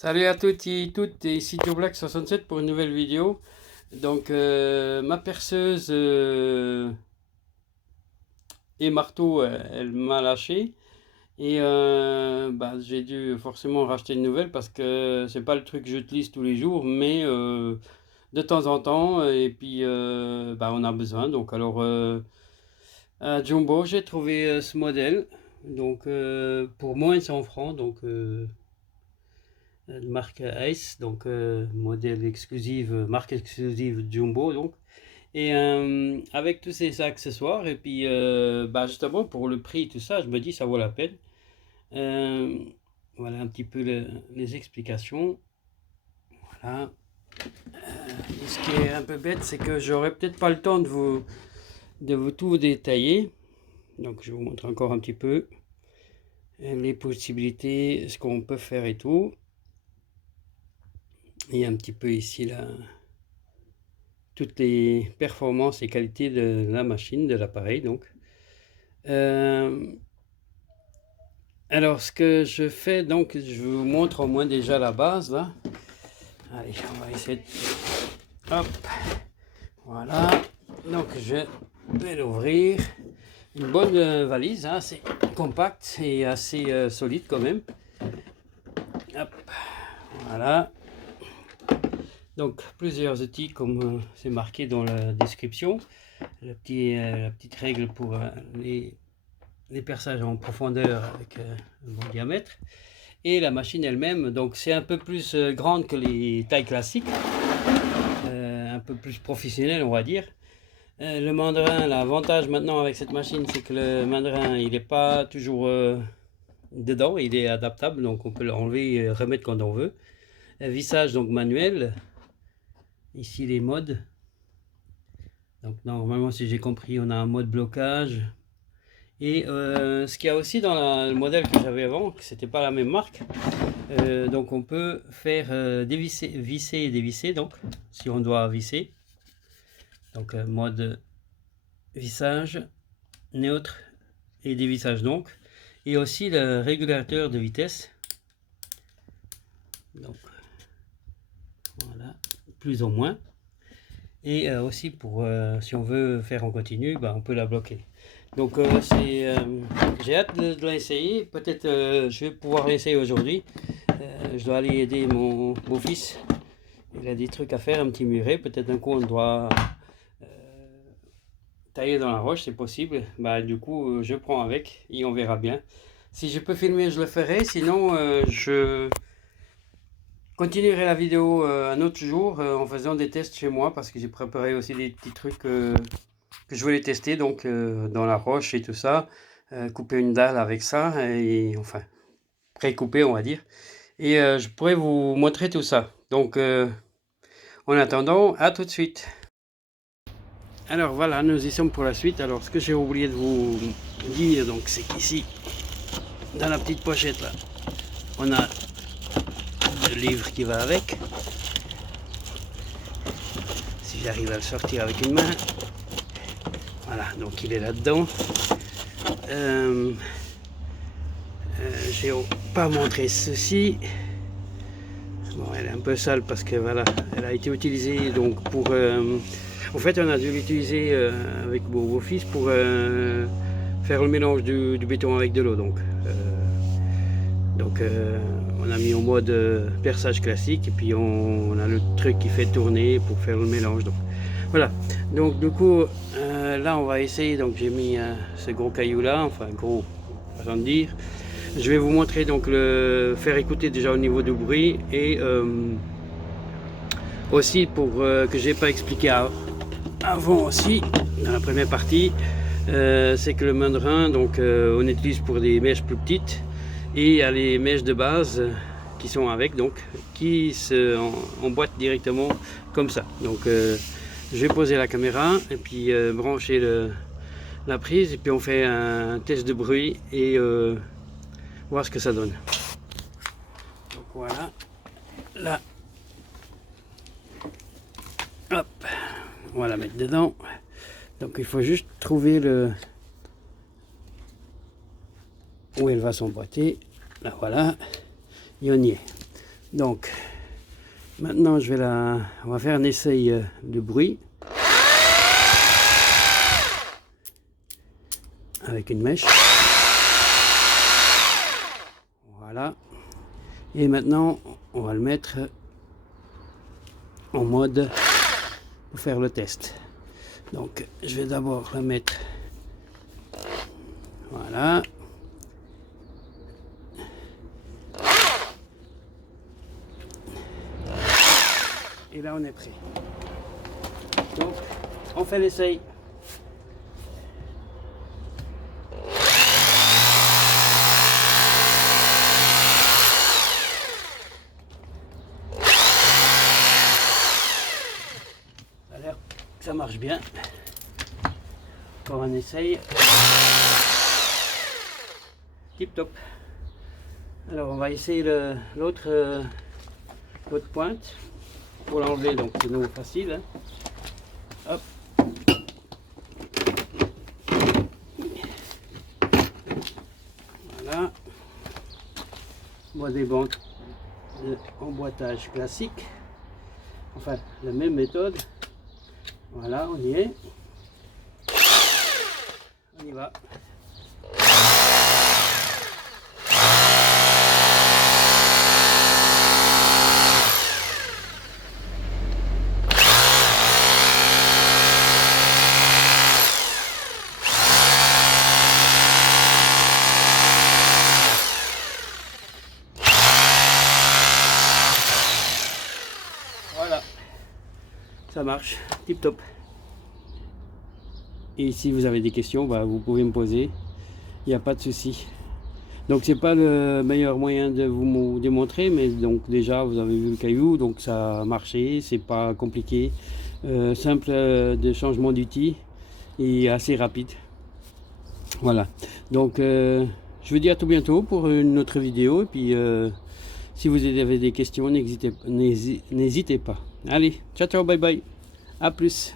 Salut à toutes et toutes, ici Joe Black 67 pour une nouvelle vidéo. Donc ma perceuse et marteau, elle m'a lâché et j'ai dû forcément racheter une nouvelle parce que c'est pas le truc que j'utilise tous les jours, mais de temps en temps et puis on a besoin. Donc alors à Jumbo j'ai trouvé ce modèle donc pour moins de 100 francs marque Ace, donc modèle exclusive, marque exclusive Jumbo donc. Et avec tous ces accessoires, et puis justement pour le prix, tout ça, je me dis ça vaut la peine. Euh, voilà un petit peu les explications. Voilà. Ce qui est un peu bête, c'est que j'aurais peut-être pas le temps de vous tout détailler. Donc je vous montre encore un petit peu les possibilités, ce qu'on peut faire et tout. Et un petit peu ici là, toutes les performances et qualités de la machine, de l'appareil donc. Alors ce que je fais donc, je vous montre au moins déjà la base là. Allez, on va essayer de... Hop, voilà. Donc je vais l'ouvrir. Une bonne valise, hein, assez compacte et assez solide quand même. Hop, voilà. Donc plusieurs outils comme c'est marqué dans la description. La petite règle pour les perçages en profondeur avec un bon diamètre. Et la machine elle-même, donc c'est un peu plus grande que les tailles classiques, un peu plus professionnelle on va dire. Le mandrin, l'avantage maintenant avec cette machine, c'est que le mandrin il n'est pas toujours dedans, il est adaptable, donc on peut l'enlever et remettre quand on veut. Un vissage donc manuel, ici les modes. Donc normalement si j'ai compris on a un mode blocage. Et ce qu'il y a aussi dans le modèle que j'avais avant, que c'était pas la même marque, donc on peut faire dévisser, visser et dévisser, donc si on doit visser. Donc mode vissage, neutre et dévissage donc. Et aussi le régulateur de vitesse. Donc voilà, plus ou moins. Et aussi pour si on veut faire en continu, on peut la bloquer. Donc j'ai hâte de l'essayer. Peut-être je vais pouvoir l'essayer aujourd'hui. Je dois aller aider mon beau-fils. Il a des trucs à faire, un petit muret. Peut-être un coup on doit tailler dans la roche, c'est possible. Du coup je prends avec et on verra bien. Si je peux filmer, je le ferai. Sinon je continuerai la vidéo un autre jour en faisant des tests chez moi parce que j'ai préparé aussi des petits trucs que je voulais tester donc dans la roche et tout ça. Couper une dalle avec ça et enfin pré-couper on va dire. Et je pourrais vous montrer tout ça. Donc en attendant, à tout de suite. Alors voilà, nous y sommes pour la suite. Alors ce que j'ai oublié de vous dire, donc c'est qu'ici, dans la petite pochette là, on a le livre qui va avec. Si j'arrive à le sortir avec une main. Voilà, donc il est là-dedans. J'ai pas montré ceci. Bon, elle est un peu sale parce que voilà, elle a été utilisée donc pour. En fait, on a dû l'utiliser avec vos fils pour faire le mélange du béton avec de l'eau. Donc, on a mis en mode perçage classique et puis on a le truc qui fait tourner pour faire le mélange. Donc voilà. Donc du coup, là on va essayer. Donc j'ai mis ce gros caillou là, enfin gros, façon de dire. Je vais vous montrer donc le faire écouter déjà au niveau du bruit et aussi pour que j'ai pas expliqué avant aussi dans la première partie, c'est que le mandrin donc on utilise pour des mèches plus petites et il y a les mèches de base qui sont avec donc qui se emboîtent directement comme ça. Donc je vais poser la caméra et puis brancher la prise et puis on fait un test de bruit et voir ce que ça donne. Donc voilà, là, hop, on va la mettre dedans. Donc il faut juste trouver où elle va s'emboîter. Là voilà, et on y est. Donc maintenant on va faire un essai de bruit avec une mèche. Voilà. Et maintenant on va le mettre en mode pour faire le test. Donc je vais d'abord le mettre, voilà, et là on est prêt. Donc on fait l'essai. Ça a l'air que ça marche bien. Encore un essai. Tip top. Alors on va essayer l'autre pointe pour l'enlever, donc c'est nouveau facile, hein. Hop. Voilà. Moi des bandes d'emboîtage classique, enfin la même méthode. Voilà, on y est. On y va. Voilà, ça marche, tip top. Et si vous avez des questions, bah, vous pouvez me poser, il n'y a pas de souci. Donc c'est pas le meilleur moyen de vous démontrer, mais donc déjà vous avez vu le caillou, donc ça a marché, c'est pas compliqué, simple de changement d'outil et assez rapide. Voilà, donc je vous dis à tout bientôt pour une autre vidéo, et puis si vous avez des questions, n'hésitez pas. Allez, ciao ciao, bye bye, à plus.